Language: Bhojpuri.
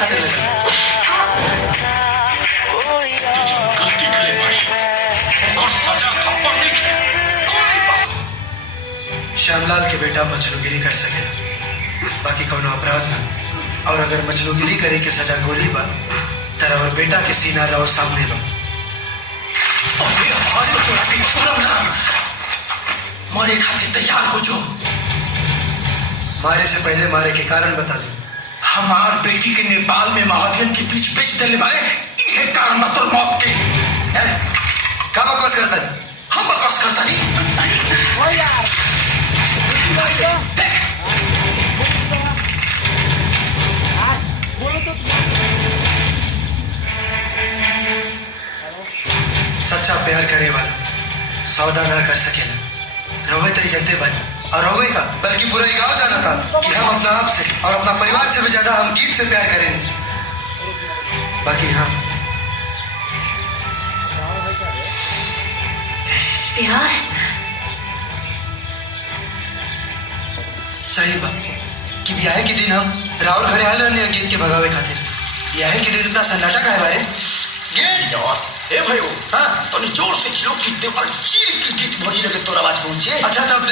खाते लगे। तुझे गलती करे बड़ी और सजा थप्पड़ नहीं। श्यामलाल के बेटा मजनूगिरी कर सके, बाकी कौनो अपराध ना। और अगर मजनूगिरी करे के सजा गोली बा, तेरा और बेटा के सीना और सामने लो। आज तो तोरा के छोड़म ना, मरे खातिर तैयार हो जो। मारे से पहले मारे के कारण बता दे। हमार बेटी के नेपाल में माओवादियों के बीच बेच देने वाले ये कारण बतौर मौत के। क्या बकवास करता है? हम बकवास करता नहीं। देख सच्चा प्यार करे वाला सौदा ना कर सकेला। रोवे तो जनते बन और रोवे का बल्कि पूरा ही गांव जाना था कि हम अपना आप से और अपना परिवार से भी ज्यादा हम गीत से प्यार करेंगे। बाकी हाँ, प्यार सही बात कि ब्याह के दिन हम राहुल घरे आए रहने गीत के भगावे खातिर। ब्याह के दिन इतना सन्नाटा का है बारे गीत यार। ए भाई हाँ तो जोर से चिल्लो कि देवल चील की गीत भोगी लगे तोरा आवाज पहुंचे। अच्छा तब